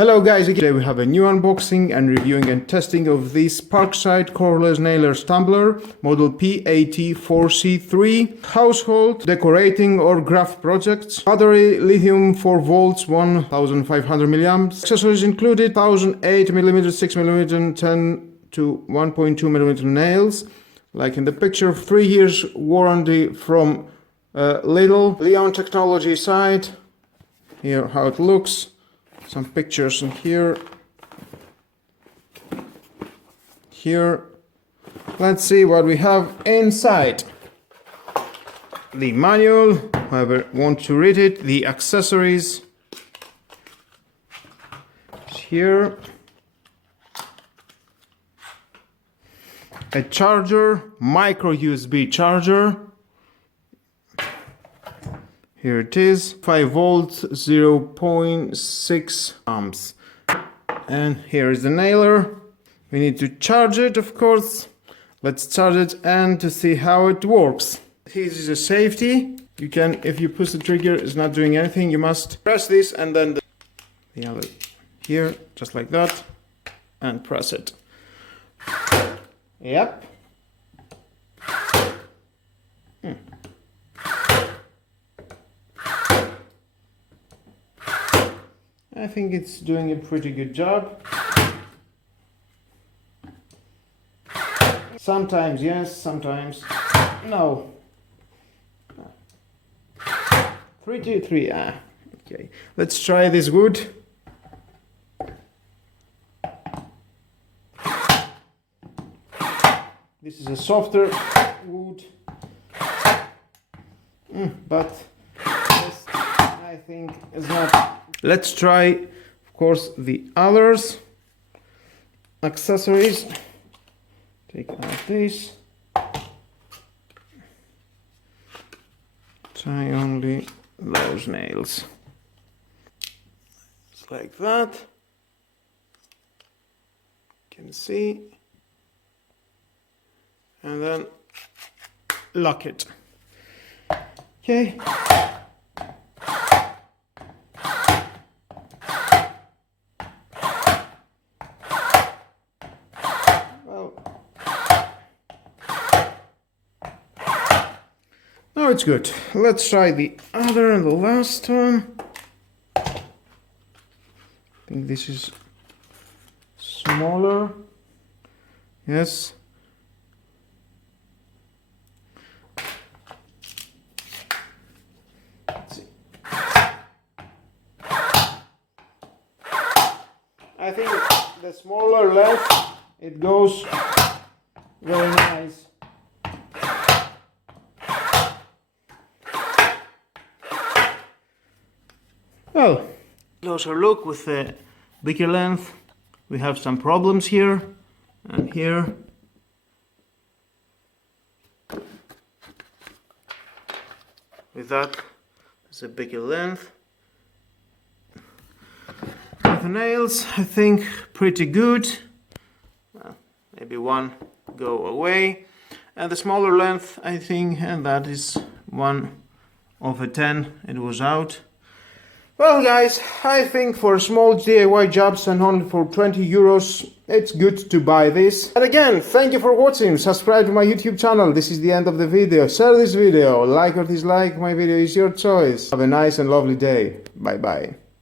Hello guys, today we have a new unboxing and reviewing and testing of this Parkside Cordless Nailers Tumbler model P84C3. Household, decorating or craft projects. Battery lithium 4 volts 1500 milliamps. Accessories included 1008mm, 6mm, 10 to 1.2mm nails. Like in the picture, 3 years warranty from Lidl. Leon Technology side. Here how it looks. Some pictures in here. Here. Let's see what we have inside. The manual, whoever wants to read it, the accessories. Here. A charger, micro USB charger. Here it is, 5 volts, 0.6 amps. And here is the nailer. We need to charge it, of course. Let's charge it and to see how it works. This is a safety. You can, if you push the trigger, it's not doing anything. You must press this and then the other here, just like that, and press it. Yep. I think it's doing a pretty good job. Sometimes yes, sometimes no. 3, 2, 3. Okay. Let's try this wood. This is a softer wood, but this I think is not. Let's try, of course, the others. Accessories. Take out this. Try only those nails. It's like that. You can see. And then lock it. Okay. Now it's good. Let's try the other and the last one. I think this is smaller. Yes. Let's see. I think the smaller length, it goes very nice. Well, closer look with the bigger length. We have some problems here and here. With that, it's a bigger length. With the nails, I think pretty good. Maybe one go away. And the smaller length, I think, and that is 1 over 10. It was out. Well guys, I think for small DIY jobs and only for 20 euros, it's good to buy this. And again, thank you for watching, subscribe to my YouTube channel, this is the end of the video, share this video, like or dislike, my video is your choice. Have a nice and lovely day, bye bye.